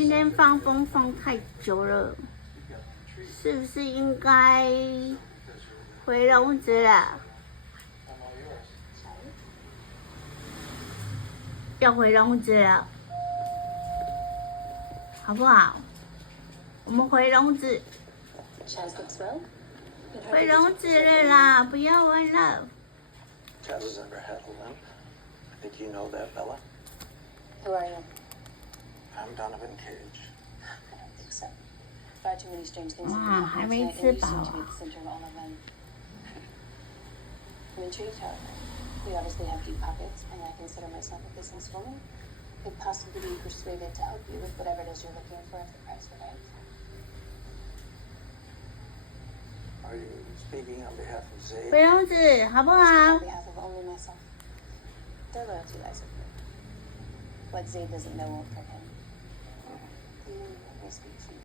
今天放风放太久了，是不是应该回笼子了？要回笼子了，好不好？我们回笼子，回笼子了啦，不要玩了。Chaz has never had a limp. I think you know that, Bella. Who are you? I'm Donovan Cage. I don't think so. Far too many strange things have Wow, happened I mean, tonight, and you it's seem to be about- the center of all of them. I'm intrigued, however. We obviously have deep pockets, and I consider myself a businesswoman. Could possibly be persuaded to help you with whatever it is you're looking for if the price were right. Are you speaking on behalf of Zayd? 回笼子，好不好 On？ behalf of only myself. Their loyalty lies with me. What Zayd doesn't know won't hurt him. We speak for you.